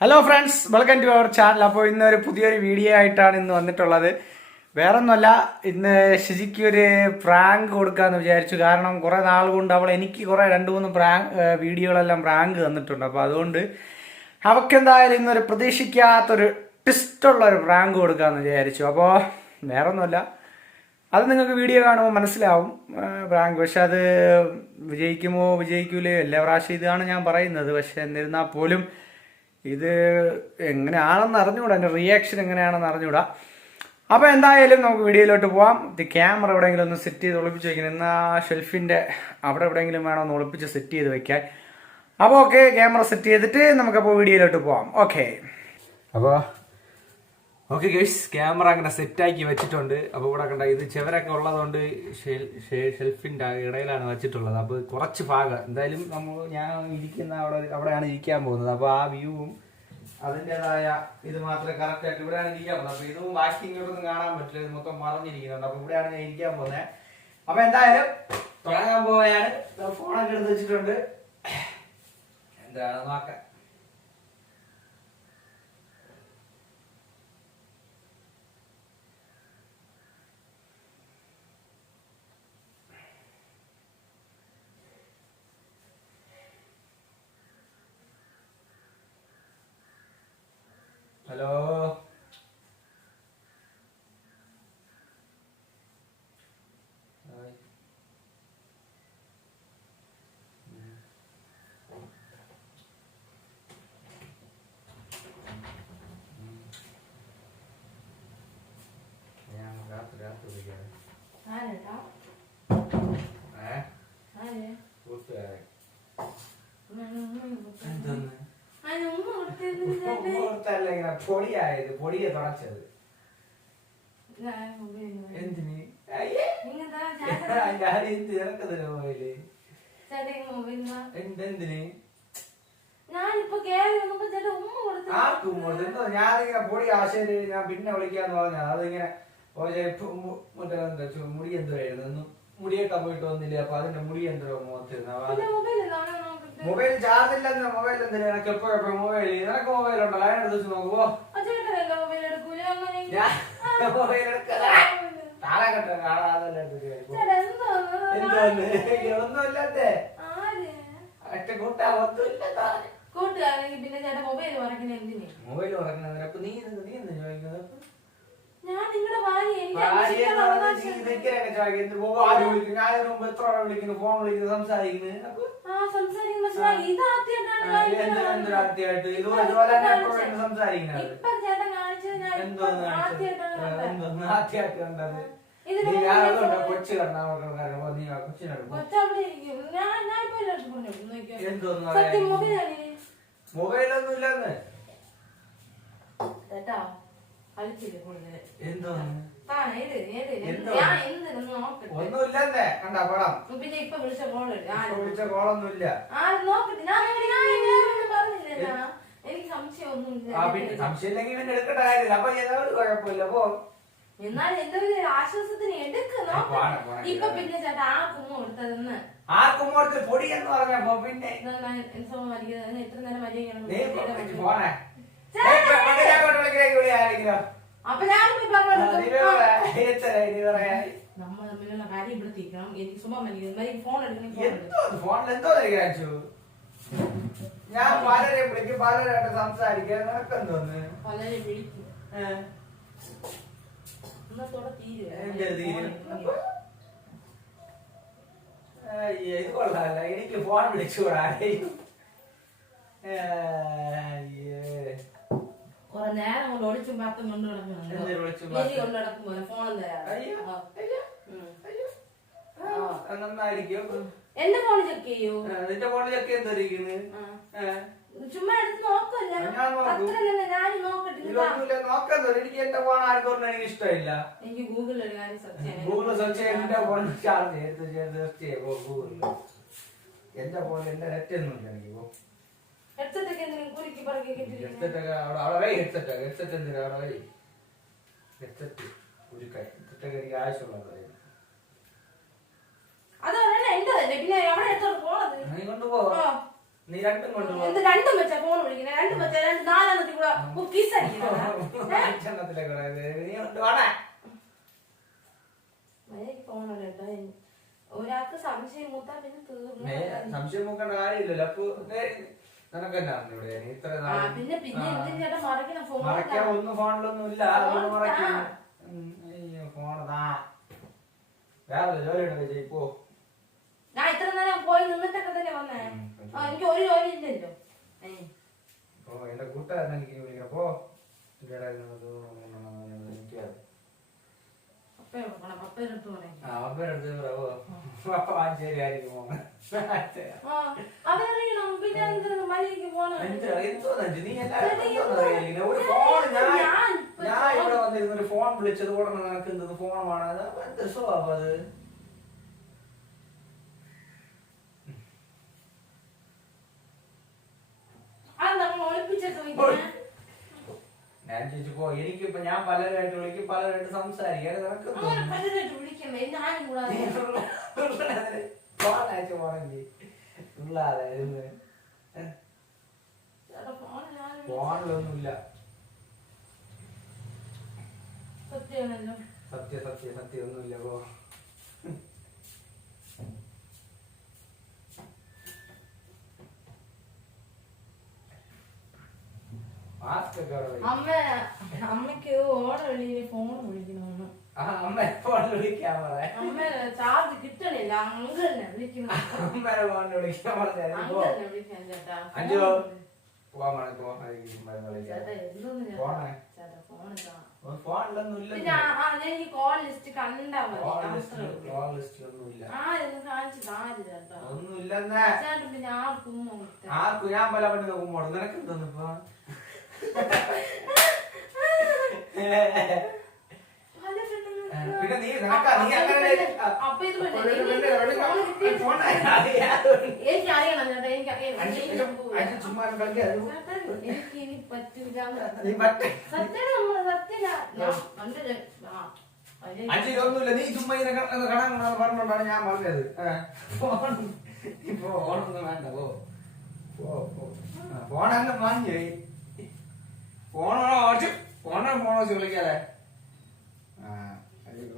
Hello friends welcome to our channel അപ്പോൾ ഇന്ന് ഒരു പുതിയൊരു വീഡിയോ ആയിട്ടാണ് ഇന്ന് വന്നിട്ടുള്ളത്. വേറൊന്നുമല്ല ഇന്ന് ഷിജിക്ക് ഒരു പ്രാങ്ക് കൊടുക്കാന്ന് വിചാരിച്ചു. കാരണം കുറേ നാൾ കൊണ്ട് അവൾ എനിക്ക് കുറേ രണ്ട് മൂന്ന് പ്രാങ്ക് വീഡിയോകളെല്ലാം പ്രാങ്ക് തന്നിട്ടുണ്ട്. അപ്പോൾ അതുകൊണ്ട് അവക്കെന്തായാലും ഇന്നൊരു പ്രതീക്ഷിക്കാത്തൊരു ട്വിസ്റ്റുള്ള ഒരു പ്രാങ്ക് കൊടുക്കാമെന്ന് വിചാരിച്ചു. അപ്പോൾ വേറൊന്നുമല്ല. അത് നിങ്ങൾക്ക് വീഡിയോ കാണുമ്പോൾ മനസ്സിലാവും പ്രാങ്ക് പക്ഷെ അത് വിജയിക്കുമോ വിജയിക്കൂലയോ? എല്ലാ പ്രാവശ്യം ഇതാണ് ഞാൻ പറയുന്നത്. പക്ഷെ എന്നിരുന്നാൽ പോലും ഇത് എങ്ങനെയാണെന്ന് അറിഞ്ഞുകൂടാ? എന്റെ റിയാക്ഷൻ എങ്ങനെയാണെന്ന് അറിഞ്ഞുകൂടാ? അപ്പോൾ എന്തായാലും നമുക്ക് വീഡിയോയിലോട്ട് പോവാം. ഇത് ക്യാമറ എവിടെയെങ്കിലും ഒന്ന് സെറ്റ് ചെയ്ത് ഒളിപ്പിച്ച് വയ്ക്കണം എന്നാൽ ഷെൽഫിന്റെ അവിടെ എവിടെയെങ്കിലും വേണം ഒന്ന് ഒളിപ്പിച്ച് സെറ്റ് ചെയ്ത് വയ്ക്കാൻ അപ്പോൾ ഓക്കെ ക്യാമറ സെറ്റ് ചെയ്തിട്ട് നമുക്കപ്പോൾ വീഡിയോയിലോട്ട് പോവാം. ഓക്കെ അപ്പോൾ ഓക്കെ ഗേഴ്സ് ക്യാമറ അങ്ങനെ സെറ്റാക്കി വെച്ചിട്ടുണ്ട്. അപ്പോൾ ഇവിടെ കണ്ട ഇത് ചെവരൊക്കെ ഉള്ളതുകൊണ്ട് ഷെൽഫിന്റെ ഇടയിലാണ് വെച്ചിട്ടുള്ളത്. അപ്പോൾ കുറച്ച് ഭാഗം. എന്തായാലും നമ്മൾ ഞാൻ ഇരിക്കുന്ന അവിടെ അവിടെയാണ് ഇരിക്കാൻ പോകുന്നത്. അപ്പോൾ ആ വ്യൂവും അതിന്റെതായ ഇത് മാത്രമേ കറക്റ്റായിട്ട് ഇവിടെയാണ് ഇരിക്കാൻ പോകുന്നത്. അപ്പോൾ ഇതും ബാക്കി ഇങ്ങോട്ടൊന്നും കാണാൻ പറ്റില്ല. ഇത് മൊത്തം മറഞ്ഞിരിക്കുന്നുണ്ട്. അപ്പോൾ ഇവിടെയാണ് ഞാൻ ഇരിക്കാൻ പോകുന്നത്. അപ്പോൾ എന്തായാലും തുടങ്ങാൻ പോവുകയാണ്. ഫോണൊക്കെ എടുത്ത് വെച്ചിട്ടുണ്ട്. എന്താണ് നോക്കാം ഹലോ ഹായ്. ഞാൻ രാത്രി രാത്രി വിളിക്കാം ആരെടാ? ഏ ആര്? കൂട്ടുകാരൻ ഉമ്മ, ഉമ്മ കൊടുത്തു. എന്തോന്ന് ആര് ഉമ്മ കൊടുത്തത് ചേട്ടൻ? ഓർത്തല്ല ഇങ്ങനെ പൊടിയായത് പൊടിയെ തുടച്ചത്. എന്തിന്? ഞാൻ എന്ത് മൊബൈൽ എന്തെന്തിന്. ആർക്കും കൊടുത്തു. ഞാനിങ്ങനെ പൊടി ആശയം ഞാൻ പിന്നെ വിളിക്കാന്ന് പറഞ്ഞ അതിങ്ങനെ മറ്റേ എന്താ ചു- മുടി എന്തോ ആയിരുന്നു. മുടിയൊക്കെ പോയിട്ട് വന്നില്ല? അപ്പൊ അതിന്റെ മുടി എന്തോ മൊബൈൽ ചാർജ് ഇല്ലെന്ന് മൊബൈൽ എന്തിനാ? എനക്ക് എപ്പോഴെപ്പോഴും മൊബൈൽ നിനക്ക് മൊബൈൽ ഉണ്ടല്ലോ അതിനെടുത്ത് വെച്ച് നോക്കുവോ? മൊബൈൽ എടുക്കൂല? ഞാൻ മൊബൈൽ എടുക്കാ താളെ കെട്ടോ കാണാതെ ചേട്ടാ ഒന്നുമില്ലാത്തേ. ഒറ്റ കൂട്ടാ ഒന്നുമില്ല കൂട്ടുകാരെങ്കിൽ പിന്നെ ചേട്ടൻ മൊബൈൽ മറക്കുന്ന എന്തിന്? മൊബൈൽ ഉറങ്ങുന്നതിന് നീ എന്ത് നീ എന്ത് ചോദിക്കുന്നത് ഞാൻ നിങ്ങളുടെ ഭാര്യ വിളിക്കുന്നു? ഫോൺ വിളിക്കുന്നു? സംസാരിക്കുന്നു. മൊബൈലൊന്നും ഇല്ലെന്ന്. ചേട്ടാ ഒന്നുമില്ലെന്നേ. കണ്ടാ പടം. പിന്നെ ഇപ്പൊ വിളിച്ച വിളിച്ച കോളൊന്നുമില്ല. എനിക്ക് സംശയമൊന്നുമില്ല. ആ പിന്നെ സംശയമില്ലെങ്കിൽ പിന്നെ എടുക്കേണ്ട കാര്യമില്ല. അപ്പൊ ഏതാണ്ട് കുഴപ്പമില്ല. പോ. എന്നാൽ എന്റെ ഒരു ആശ്വാസത്തിന് എടുക്ക് പോണം, പോണം, ഇപ്പൊ പിന്നെ ചേട്ടാ ആ കുമ്മ കൊടുത്തതെന്ന്. ആർക്കും കൊടുത്ത് പൊടി എന്ന് പറഞ്ഞപ്പോ പിന്നെ. എത്ര നേരം മരിക്കണം നീ ഇപ്പൊ വെച്ച് പോണേ നീ ഇപ്പൊ പണ്ടിനെ അങ്ങോട്ട് വിളിക്കലേക്ക് വിളി ആരെങ്കിലും അപ്പൊ ഞാനിപ്പോ ആ, നീ പറഞ്ഞു വേറെ എത്രയായി നീ പറയാൻ നമ്മൾ തമ്മിലുള്ള കാര്യം ഇവിടെ തീർക്കണം എനിക്ക് സുഖം മരിക്കുന്നത് എനിക്ക് ഫോൺ എടുക്കണം ഫോൺ എടുക്കണം എന്തോ ഫോണിൽ എന്തോ കാണിച്ചു ഞാൻ പലരെയും വിളിക്കും പലരായിട്ട് സംസാരിക്കാൻ നിനക്കെന്തോന്ന് പലരെ വിളിക്കും ഏഹ് ഇന്നത്തോടെ തീരുക എന്റെ തീരും അയ്യേ, ഇത് കൊള്ളാല്ല എനിക്ക് ഫോൺ വിളിച്ചുകൂടാ ആരെയും അയ്യേ. കുറെ നേരം കൊണ്ട് ഒളിച്ചും പാത്തും കൊണ്ട് നടക്കുന്നു ഫോൺ എന്റെ ഫോൺ ചെക്ക് ചെയ്യൂ? നിന്റെ ആ. ചുമ്മാ എടുത്ത് നോക്കല്ല ഞാൻ. നോക്കും. ഞാൻ നോക്കട്ടെ എനിക്ക് എന്റെ ഫോൺ ആർക്കും ഒന്നും എനിക്ക് ഇഷ്ടമില്ല. എനിക്ക് ഗൂഗിളിൽ ഒരു കാര്യം സെർച്ച് ചെയ്യാൻ ഗൂഗിൾ സെർച്ച് ഫോൺ ചാർജ് ചെയ്ത് സെർച്ച് ചെയ്യാം ഗൂഗിളിൽ എന്റെ ഫോണിൽ എന്റെ നെറ്റ് ഒന്നുമില്ല എനിക്ക് ഇപ്പൊ ഹെഡ്സെറ്റ് ഒക്കെ എന്തിനും കുലുക്കി പറക്കി ഹെഡ്സെറ്റ് ഒക്കെ അവിടെ അവിടെ വൈ ഹെഡ്സെറ്റ് ഹെഡ്സെറ്റ് എന്തിനാ? അവിടെ വൈ ഹെഡ്സെറ്റ് ഒരു കൈ ഹെഡ്സെറ്റ് ഒക്കെ എനിക്ക് ആവശ്യമുള്ളത് അതല്ല എന്റെ തന്നെ. പിന്നെ അവിടെ എടുത്തോണ്ട് പോണത്. നീ കൊണ്ടുപോ ആ. നീ രണ്ടും കൊണ്ടുപോ എന്ത് രണ്ടും വെച്ചാ ഫോൺ വിളിക്കുന്നത് രണ്ടും വെച്ചാ രണ്ട് നാലെണ്ണം ഓ, kiss അടിക്കണോ? ഏ? ചെന്നത്തിലെ കൂടെ പോണല്ലോ കേട്ടോ. ഒരാൾക്ക് സംശയം മൂത്താ പിന്നെ തീർന്നു. സംശയം മൂക്കേണ്ട കാര്യമില്ലല്ലോ. അപ്പൊ ഏ, ഇവിടെ ഇത്ര പിന്നെ പിന്നെ മറക്കാൻ ഒന്നും ഫോണിലൊന്നും ഇല്ല അതുകൊണ്ട് ഫോൺ മറക്കില്ല താ. ഉം, അയ്യോ ഫോൺ താ വേറെ ജോലി ഉണ്ടോ പോ. ഞാൻ ഇത്ര നേരം പോയി നിന്നിട്ടൊക്കെ തന്നെ വന്നേ. എനിക്ക് ഒരു ജോലി ഇല്ലല്ലോ. ഓ എന്റെ കൂട്ടുകാരനെ എനിക്ക് വിളിക്കണം. പോ. പോ. അപ്പൊ ആഞ്ചേരി ആയിരിക്കും അവരറിയണം പിന്നെ എന്ത് മര്യാദയ്ക്ക് പോണം? ഞാൻ ഇവിടെ വന്നിരുന്ന ഒരു ഫോൺ വിളിച്ചത് ഉടനെ നിനക്ക് എന്തെന്ന് ഫോൺ വേണം എന്ത് സ്വഭാവം അത്? ഞാൻ ചോദിച്ചു പോ എനിക്കിപ്പോ ഞാൻ പലരായിട്ട് വിളിക്കും പലരായിട്ട് സംസാരിക്കാൻ നിനക്ക് പലരായിട്ട് വിളിക്കണ്ടേ? ഞാനും കൂടാതെ. ഉള്ളാതെ ഫോണിലൊന്നുമില്ല. സത്യ സത്യ സത്യം ഒന്നുമില്ല പോ. അമ്മ അമ്മയ്ക്ക് ഓടെ വെളിയിൽ ഫോൺ വിളിക്കണമെന്ന് ആ അമ്മ ഫോൺ വിളിക്കാൻ പറയാ ചാർജ് കിട്ടണില്ല. അങ്കിളിനെ വിളിക്കണം അമ്മേനെ വിളിക്കാൻ അഞ്ചു. പോവാൻ ഞാൻ ആർക്കും പല പണ്ട് നിനക്ക് എന്തോന്ന് പിന്നെ നീ നിനക്കാ നീ അങ്ങനെ അപ്പൊ ഇത് എനിക്ക് അറിയണം ചേട്ടാ അറിയണം. ചുമ്മാ എനിക്ക് ഇനി പറ്റൂല. സത്യം നീ ചുമ്മാ ഇങ്ങനെ ക- കാണാൻ പറഞ്ഞോണ്ടാണ് ഞാൻ പറഞ്ഞത്. ഇപ്പൊ ഓണൊന്നും വേണ്ട ഓ ഫോണെല്ലാം വാങ്ങി ഫോണോ ഓടിച്ച് ഫോണോ ഫോണോ വിളിക്കാതെ ആ ആയിക്കോട്ടെ. ആരെ കൊണ്ട് നോക്കുന്നു അങ്ങ് ഇരിക്കുന്നു തപ്പ് ആ, ഇല്ല. ചിലപ്പോ- എന്ത് ചേട്ടാ ഞാൻ കാണിക്കാൻ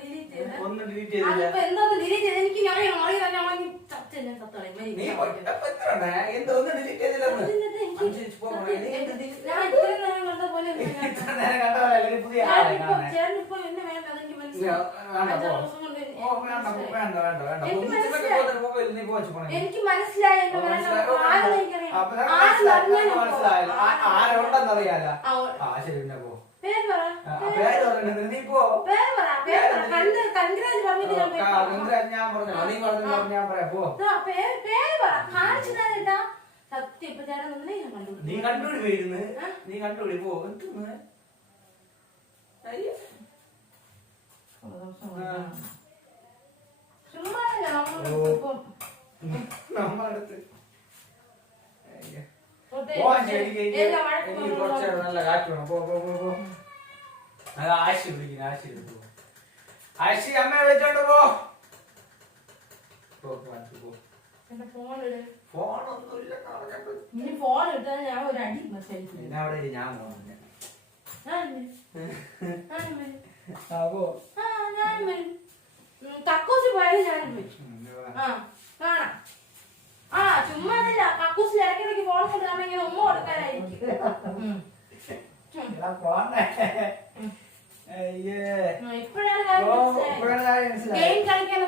ഡിലീറ്റ്? ഒന്നും ഡിലീറ്റ് ചെയ്തില്ല വാങ്ങി ചത്ത് ഞാൻ ചത്തോളാം. മരി. നീ ഡിലീറ്റ് പോകാൻ നീ എന്ത് ഒന്നും കണ്ടതല്ലേ നീ പുതിയ എനിക്ക് മനസ്സിലായി. നീ. ആരുണ്ടെന്നറിയാലോ ആ, ശരി പിന്നെ പോ. കണ്ടുപിടി പോയിരുന്ന് നീ കണ്ടുപിടി പോ. എന്തുന്ന് അയ്യോ. നല്ല കാറ്റ് വേണം പോ. പോ പോ പോ അത് ആശി വിളിക്കുന്നു ആശി ആശി അമ്മ വിളിച്ചോണ്ട് പോ ഫോൺ ഞാൻ ഒരു അടി ഞാൻ അവിടെ ഞാൻ പോകുന്നില്ല ഞാനും വരും ആ പോ ആ ഞാനും വരും ഉം, കക്കൂസി പോയാലും ഞാനും വരും. ആ കാണാം ആ ചുമ്മാ അതല്ല കക്കൂസിൽ ഇടയ്ക്കിടയ്ക്ക് ഫോൺ കൊണ്ടുവരണം ഇങ്ങനെ ഉമ്മ കൊടുക്കാനായിരിക്കും ഇപ്പോഴാണ് ഗെയിം കളിക്കാൻ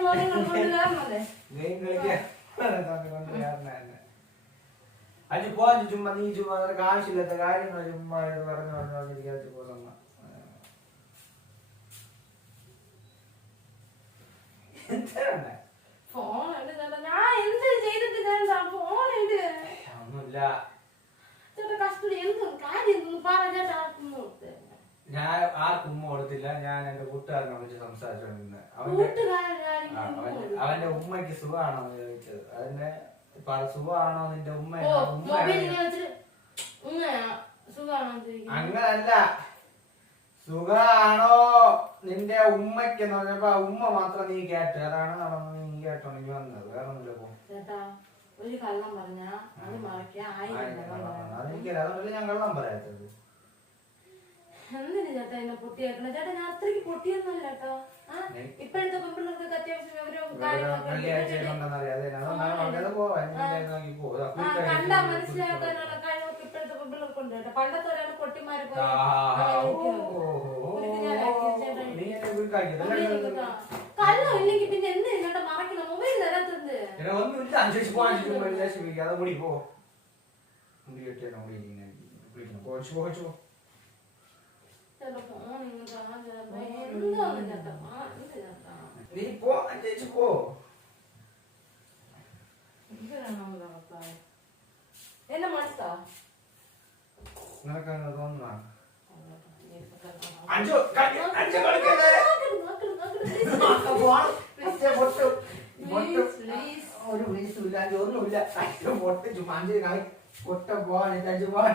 ഗെയിം കളിക്കാൻ പോവാൻ ചുമ്മാ നീ ചുമ്മാ നിനക്ക് ആവശ്യമില്ലാത്ത കാര്യങ്ങൾ ചുമ്മാ ഇത് പറഞ്ഞു പറഞ്ഞു പറഞ്ഞിരിക്കാത്ത പോകുന്ന ഞാൻ ആർക്കും ഉമ്മ കൊടുത്തില്ല. ഞാൻ എന്റെ കൂട്ടുകാരനെ വിളിച്ച് സംസാരിച്ചോണ്ടിരുന്നത് അവന്റെ അവന്റെ- ഉമ്മയ്ക്ക് സുഖമാണോ എന്ന് ചോദിച്ചത്. അതിന്റെ സുഖമാണോ നിന്റെ ഉമ്മ അങ്ങനല്ല. സുഖാണോ നിന്റെ ഉമ്മയ്ക്ക് എന്ന് പറഞ്ഞപ്പോ ഉമ്മ മാത്രം നീ കേട്ട്. അതാണ് നടന്നത് നീ കേട്ടോ നീ വന്നത്. വേറെ ഒന്നുമില്ല ഒരു കള്ളം പറഞ്ഞാ അത് പറയാം അതെനിക്കല്ല അതുകൊണ്ടല്ലേ ഞാൻ കള്ളം പറയാത്തത്. എന്തിനു ചേട്ടാ എന്നെ പൊട്ടിയാക്കണം ചേട്ടാ ഞാൻ അത്രയ്ക്ക് പൊട്ടിയൊന്നുമല്ല കേട്ടോ. ഇപ്പോഴത്തെ പെൺപിള്ളേർക്കൊക്കെ അത്യാവശ്യം വിവരവും കാര്യങ്ങളൊക്കെ ഉണ്ട്. കണ്ടാ. മനസ്സിലാക്കാനുള്ള കഴിവൊക്കെ ഇപ്പോഴത്തെ പെൺപിള്ളേർക്കുണ്ട് കേട്ടോ. പണ്ടത്തെ ഒരാൾ പൊട്ടിമാരെ. കള്ളം ഇല്ലെങ്കിൽ പിന്നെ എന്ത് ചേട്ടാ മറക്കണം മൊബൈൽ തരാത്തത്. കൂടി പോ. കുറച്ച് കോച്ചു പോ ചേട്ടാ ഫോൺ ഇങ്ങോട്ട് ആ ചേട്ടാ എന്താന്ന് ചേട്ടാ ആ, എന്ത് ചേട്ടാ നീ പോ അഞ്ചേച്ച് പോ എന്തിനാണോ ഭർത്താവ്? എന്നെ മനസ്സാ നിനക്കങ്ങനെ തോന്നുന്ന നോക്കട്ടെ, അഞ്ചു കളി- അഞ്ചു കളിക്കല്ലേ നോക്കട്ടെ, നോക്കട്ടെ, please. Please, please. ഒരു വീസുമില്ല അഞ്ചു ഒന്നുമില്ല അഞ്ചു പൊട്ട് ചുമ്മാ അഞ്ചു കളി പൊട്ട പോവാൻ അഞ്ചു പോവാൻ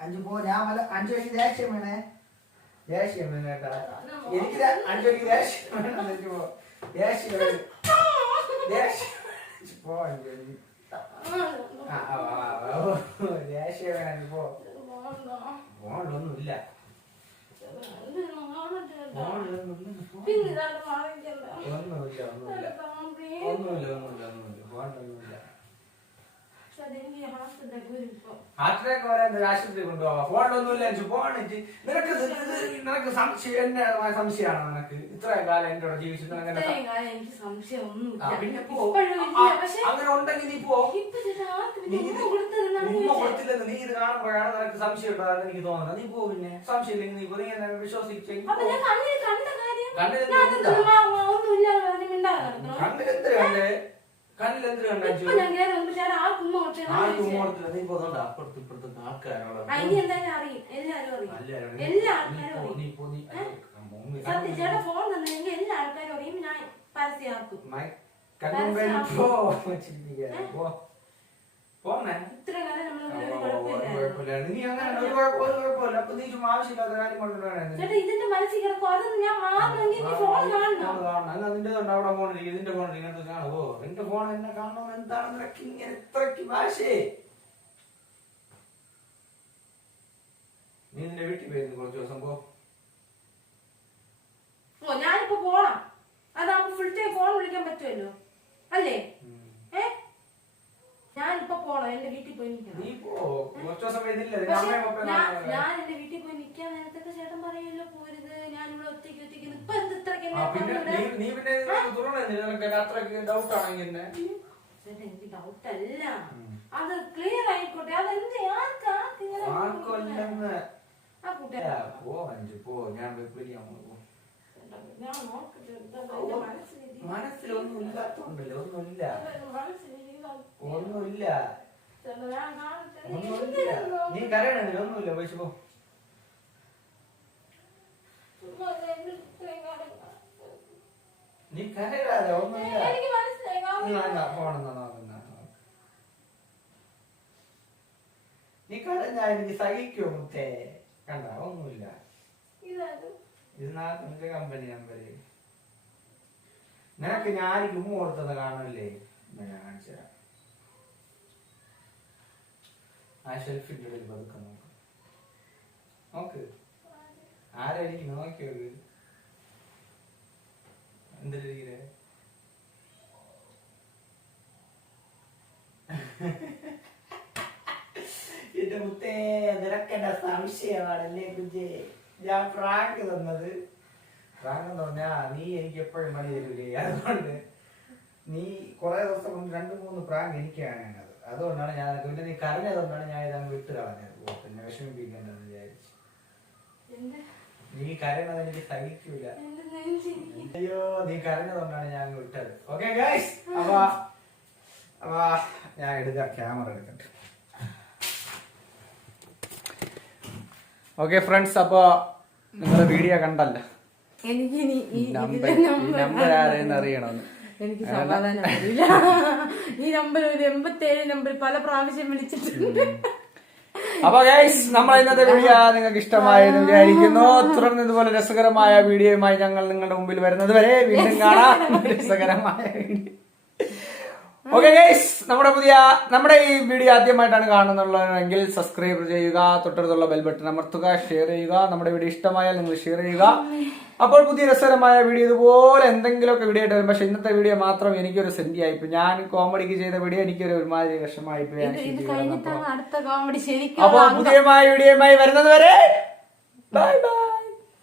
അഞ്ചു പോ ഞാൻ വല്ല അഞ്ചു എനിക്ക് ദേഷ്യം വേണേ. ദേഷ്യം വേണം കേട്ടാ. എനിക്ക് അഞ്ചു എനിക്ക് ദേഷ്യം വേണം അഞ്ചു പോ. ദേഷ്യം വേണം. ദേഷ്യം പോ അഞ്ചു എനിക്ക് ആ, ആ, ആ, ആ, ദേഷ്യം വേണം അഞ്ചു പോ. ഫോണിലൊന്നുമില്ല ഒന്നുമില്ല. ഒന്നുമില്ല. ഒന്നുമില്ല ഒന്നുമില്ല. ഫോണിലൊന്നുമില്ല ചേട്ടാ, എനിക്ക് heart attack വരും ഇപ്പൊ. ഹാർട്ട് അറ്റാക്ക് വരാൻ ആശുപത്രി കൊണ്ടുപോവാ ഫോണിലൊന്നുമില്ല ഫോണിച്ച് നിനക്ക് നിനക്ക് സംശയം എന്റെ സംശയമാണ് നിനക്ക്? ഇത്രയും കാലം എന്റെ കൂടെ ജീവിച്ചിട്ട് എനിക്ക് അങ്ങനെ ഉണ്ടെങ്കിൽ ഇപ്പൊ ഉമ്മ. കൊടുത്തില്ലെന്ന് നീ ഇത് കാണുമ്പോഴാണ് നിനക്ക് സംശയം ഉണ്ടാകുന്നത് എനിക്ക് തോന്നുന്നത്. നീ പോ പിന്നെ. സംശയം ഇല്ലെങ്കിൽ നീ പോയി എന്നെ വിശ്വസിച്ചെങ്കിൽ കണ്ണിൽ എന്ത് കണ്ടേ? കണ്ണിൽ എന്തിനു കണ്ടു ഇപ്പൊ ഞാൻ കേറി വന്നപ്പോ ചേട്ടാ ആർക്ക് ഉമ്മ കൊടുത്തതെന്നാണ് ആർക്കും ചോദിച്ചത്. നീ പോകുന്നുണ്ട് അപ്പുറത്ത് ഇപ്പുറത്ത് ആൾക്കാരോട്. ആ, ഇനി എന്തായാലും അറിയും. എല്ലാരും അറിയും. എല്ലാ ആൾക്കാരും അറിയും. സത്യം ചേട്ടാ ഫോൺ തന്നെങ്കിൽ എല്ലാ ആൾക്കാരും അറിയും. ഞാൻ പരസ്യമാക്കും മൈ കണ്ണുമ്പേൽ പോ ചിന്തിക്കാതെ പോ. പോണേ ഇത്രയും കാലം നമ്മൾ ഒരു കുഴപ്പമില്ലായിരുന്നു. കുഴപ്പമില്ല നീ അങ്ങനെ ഒരു കുഴപ്പം ഒരു കുഴപ്പമില്ല. അപ്പൊ നീ ചുമ്മാ ആവശ്യമില്ലാത്ത കാര്യം കൊണ്ട് വേണേ ചേട്ടാ ഇതിന്റെ മനസ്സിൽ കിടക്കും. അത് ഞാൻ മാറണമെങ്കിൽ നീ ഫോൺ കാണണം. നിന്റെ തൊണ്ട് അവിടെ ഫോൺ ഇതിന്റെ ഫോൺ ഇങ്ങനത്തെ കാണുമോ എന്റെ ഫോൺ എന്നെ കാണണം. എന്താണ് നിനക്ക് ഇങ്ങനെ ഇത്രയ്ക്ക് ഭാഷേ നീ നിന്റെ വീട്ടിൽ പോയിരുന്നു കുറച്ച് ദിവസം പോ. ഓ ഞാനിപ്പോ പോണം. അതാകുമ്പോ ഫുൾ ടൈം ഫോൺ വിളിക്കാൻ പറ്റുമല്ലോ. അല്ലേ? ഉം. ഏ ഞാനിപ്പോ പോണം എന്റെ വീട്ടിൽ പോയി നിൽക്കണം ഞാൻ എന്റെ വീട്ടിൽ പോയി നിൽക്കാൻ നേരത്തൊക്കെ ചേട്ടൻ പറയുമല്ലോ പോരുത്. ഞാൻ ഇവിടെ ഒറ്റയ്ക്ക് ഒറ്റയ്ക്ക് ഇപ്പൊ എന്ത് ഇത്രയ്ക്ക് എനിക്ക് ഡൗട്ട് അല്ല. അത് ക്ലിയർ ആയിക്കോട്ടെ. അതെന്ത് ആർക്കാ ഞാൻ ഞാൻ നോക്കട്ടെ. മനസ്സിലിരി- മനസ്സിലൊന്നും ഇല്ലാത്തോണ്ടല്ലോ ഒന്നുമില്ല. ഒന്നുമില്ല. നീ ഒന്നുമില്ല. നീ കരയണില്ല ഒന്നുമില്ല പൈസ പോ. നീ കരയിടാതെ ഒന്നുമില്ല. പോണെന്നാ നീ കരഞ്ഞാ എനിക്ക് സഹിക്കോ മുത്തേ. കണ്ട ഒന്നുമില്ല. ഇത് നാ നിന്റെ കമ്പനി നമ്പര് നിനക്ക് ഞാൻ ഉമ്മ കൊടുത്തത് കാണല്ലേ ഞാൻ കാണിച്ചു തരാം. ആ ഷെൽഫിന്റെ ഇടയിൽ പതുക്കെ നോക്ക്. നോക്ക്. ആരായിരിക്കും? നോക്കിയത് എന്തിരിക്കേ എന്റെ മുത്തേ നിനക്കെന്റെ സംശയമാണല്ലേ കുഞ്ഞേ? ഞാൻ പ്രാങ്ക് തന്നത് പ്രാങ്ക് എന്ന് പറഞ്ഞാ നീ എനിക്ക് എപ്പോഴും പണി തരൂലേ? അതുകൊണ്ട് നീ കുറെ ദിവസം കൊണ്ട് രണ്ട് മൂന്ന് പ്രാങ്ക് എനിക്കാണ് അത് അതുകൊണ്ടാണ് ഞാൻ പിന്നെ നീ കരഞ്ഞതുകൊണ്ടാണ് ഞാൻ ഇതങ്ങ് വിട്ട് കളഞ്ഞത്. ഓ, പിന്നെ വിഷമിപ്പിക്കേണ്ടതെന്ന് വിചാരിച്ചു. നീ കരയണത് എനിക്ക് സഹിക്കൂല. അയ്യോ നീ കരഞ്ഞതുകൊണ്ടാണ് ഞാൻ അങ്ങ് വിട്ടത്. ഓക്കെ ഗൈസ് അപ്പാ അപ്പാ ഞാൻ എടുക്കാം ക്യാമറ എടുക്കട്ടെ. ഓക്കെ ഫ്രണ്ട്സ് അപ്പോൾ നിങ്ങൾ വീഡിയോ കണ്ടല്ലോ. എനിക്ക് ഇനി ഈ നമ്പർ നമ്പർ ആരെന്ന് അറിയണമെന്ന്. എനിക്ക് സമാധാനം ഈ നമ്പർ ഒരു എൺപത്തേഴ് നമ്പർ പല പ്രാവശ്യം വിളിച്ചിട്ടുണ്ട്. അപ്പൊ ഗൈസ് നമ്മൾ ഇന്നത്തെ വീഡിയോ നിങ്ങൾക്ക് ഇഷ്ടമായെന്ന് വിചാരിക്കുന്നു. തുടർന്ന് ഇതുപോലെ രസകരമായ വീഡിയോയുമായി ഞങ്ങൾ നിങ്ങളുടെ മുമ്പിൽ വരുന്നത് വരെ. വീണ്ടും കാണാം. രസകരമായ വീഡിയോ ഓക്കെ ഗൈസ് നമ്മുടെ പുതിയ നമ്മുടെ ഈ വീഡിയോ ആദ്യമായിട്ടാണ് കാണുന്നുള്ളതെങ്കിൽ സബ്സ്ക്രൈബ് ചെയ്യുക തൊട്ടടുത്തുള്ള ബെൽ ബട്ടൺ അമർത്തുക ഷെയർ ചെയ്യുക. നമ്മുടെ വീഡിയോ ഇഷ്ടമായാൽ നിങ്ങൾ ഷെയർ ചെയ്യുക. അപ്പോൾ പുതിയ രസകരമായ വീഡിയോ ഇതുപോലെ എന്തെങ്കിലുമൊക്കെ വീഡിയോ ആയിട്ട് വരും. പക്ഷെ ഇന്നത്തെ വീഡിയോ മാത്രം എനിക്കൊരു സെന്റി ആയിപ്പോ. ഞാൻ കോമഡിക്ക് ചെയ്ത വീഡിയോ എനിക്കൊരു ഒരുമാതിരി വിഷമായി അപ്പോൾ പുതിയമായ വീഡിയോയുമായി വരുന്നത് വരെ ബൈ ബൈ